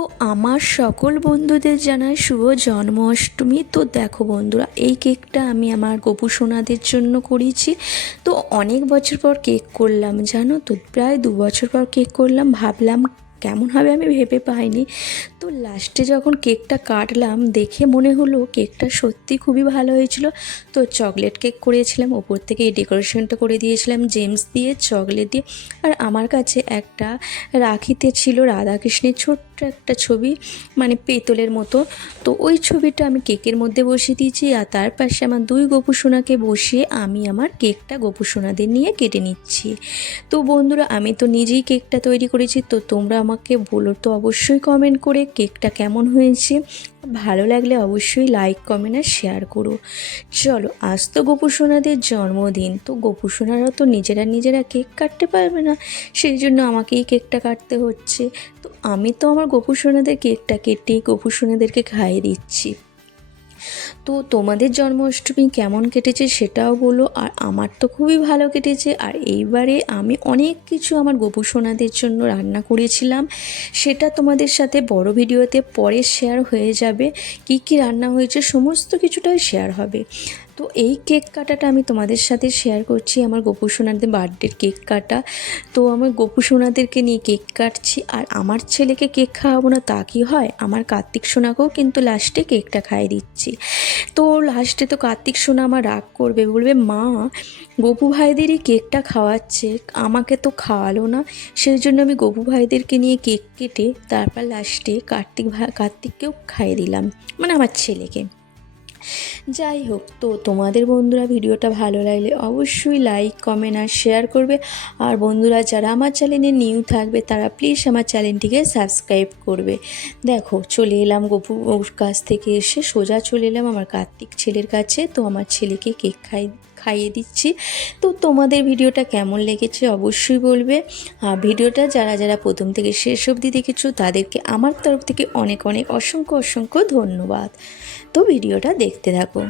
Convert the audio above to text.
তো আমার সকল বন্ধুদের জানাই শুভ জন্মাষ্টমী। তো দেখো বন্ধুরা, এই কেকটা আমি আমার গপু সোনাদের জন্য করেছি। তো অনেক বছর পর কেক করলাম, জানো তো, প্রায় 2 বছর পর কেক করলাম। ভাবলাম কেমন হবে আমি ভেবে পাইনি। তো লাস্টে যখন কেকটা কাটলাম দেখে মনে হলো কেকটা সত্যি খুবই ভালো হয়েছিল। তো চকলেট কেক করেছিলাম, ওপর থেকে এই ডেকোরেশনটা করে দিয়েছিলাম জেমস দিয়ে, চকলেট দিয়ে। আর আমার কাছে একটা রাখিতে ছিল রাধাকৃষ্ণের ছোট্ট একটা ছবি, মানে পেতলের মতো। তো ওই ছবিটা আমি কেকের মধ্যে বসিয়ে দিয়েছি, আর তার পাশে আমার 2 গপু সোনাকে বসিয়ে আমি আমার কেকটা গপু সোনাদের নিয়ে কেটে নিচ্ছি। তো বন্ধুরা, আমি তো নিজেই কেকটা তৈরি করেছি। তো তোমরা আমাকে বলো তো অবশ্যই কমেন্ট করে কেকটা কেমন হয়েছে। ভালো লাগলে অবশ্যই লাইক, কমেন্ট আর শেয়ার করো। চলো, আজ তো গপু সোনাদের জন্মদিন। তো গপু সোনারা তো নিজেরা কেক কাটতে পারবে না, সেই জন্য আমাকেই কেকটা কাটতে হচ্ছে। তো আমি তো আমার গপু সোনাদের কেকটা কেটে গপু সোনাদেরকে খাইয়ে দিচ্ছি। তো তোমাদের জন্মাষ্টমী কেমন কেটেছে সেটাও বলো। আর আমার তো খুবই ভালো কেটেছে। আর এইবারে আমি অনেক কিছু আমার গপু সোনাদের জন্য রান্না করেছিলাম, সেটা তোমাদের সাথে বড় ভিডিওতে পরে শেয়ার হয়ে যাবে। কি কি রান্না হয়েছে সমস্ত কিছুটাই শেয়ার হবে। তো এই কেক কাটাটা আমি তোমাদের সাথে শেয়ার করছি, আমার গপু সোনাদের বার্থডের কেক কাটা। তো আমার গপু সোনাদেরকে নিয়ে কেক কাটছি। আর আমার ছেলেকে কেক খাওয়াবো না তা কি হয়, আমার কার্তিক সোনাকেও কিন্তু লাস্টে কেকটা খাইয়ে দিচ্ছি। তো লাস্টে তো কার্তিক সোনা আমার রাগ করবে, বলবে মা গপু ভাইদেরই কেকটা খাওয়াচ্ছে, আমাকে তো খাওয়ালো না। সেই জন্য আমি গপু ভাইদেরকে নিয়ে কেক কেটে তারপর লাস্টে কার্তিককেও খাইয়ে দিলাম, মানে আমার ছেলেকে। যাই হোক, তো তোমাদের বন্ধুরা ভিডিওটা ভালো লাগলে অবশ্যই লাইক, কমেন্ট আর শেয়ার করবে। আর বন্ধুরা যারা আমার চ্যানেলে নিউ থাকবে তারা প্লিজ আমার চ্যানেলটিকে সাবস্ক্রাইব করবে। দেখো, চলে এলাম গপুর কাছ থেকে এসে সোজা চলে এলাম আমার কার্তিক ছেলের কাছে। তো আমার ছেলেকে কেক খাইয়ে দিচ্ছি। তো তোমাদের ভিডিওটা কেমন লেগেছে অবশ্যই বলবে। আর ভিডিওটা যারা প্রথম থেকে শেষ অবধি দেখেছো তাদেরকে আমার তরফ থেকে অনেক অসংখ্য ধন্যবাদ। তো ভিডিওটা দেখতে থাকো।